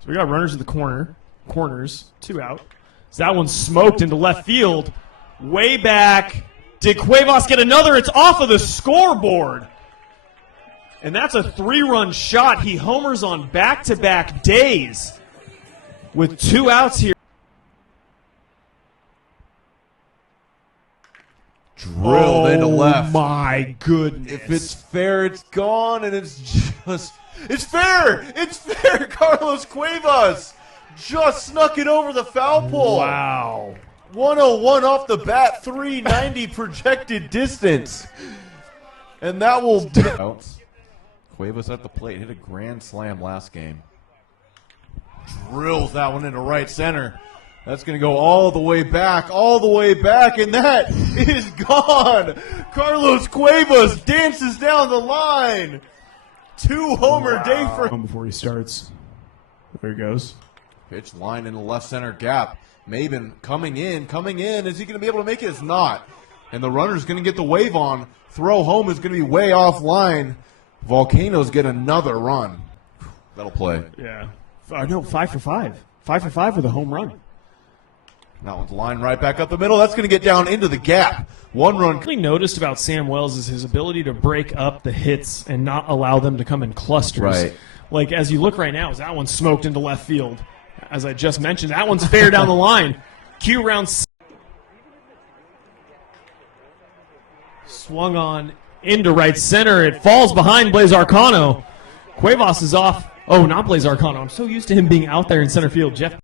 So we got runners in the corners, 2 out. So that one's smoked into left field. Way back. Did CUEVAS get another? It's off of the scoreboard. And that's a 3-run shot. He homers on back-to-back days with 2 outs here. Drilled into left. Oh my goodness. If it's fair, it's gone, and it's just... It's fair! It's fair! Carlos CUEVAS just snuck it over the foul pole. Wow. 101 off the bat, 390 projected distance. And that will... CUEVAS at the plate, hit a grand slam last game. Drills that one into right center. That's going to go all the way back, and that is gone. Carlos CUEVAS dances down the line. 2-homer day for him. Before he starts. There he goes. Pitch line in the left center gap. Maven coming in. Is he going to be able to make it? It's not. And the runner's going to get the wave on. Throw home is going to be way offline. Volcanoes get another run. That'll play. Yeah. No, 5 for 5. 5 for 5 with a home run. That one's lined right back up the middle. That's going to get down into the gap. 1 run. What I noticed about Sam Wells is his ability to break up the hits and not allow them to come in clusters. Right. Like, as you look right now, that one's smoked into left field. As I just mentioned, that one's fair down the line. Q round. Swung on into right center. It falls behind Blaze Arcano. CUEVAS is off. Oh, not Blaze Arcano. I'm so used to him being out there in center field. Jeff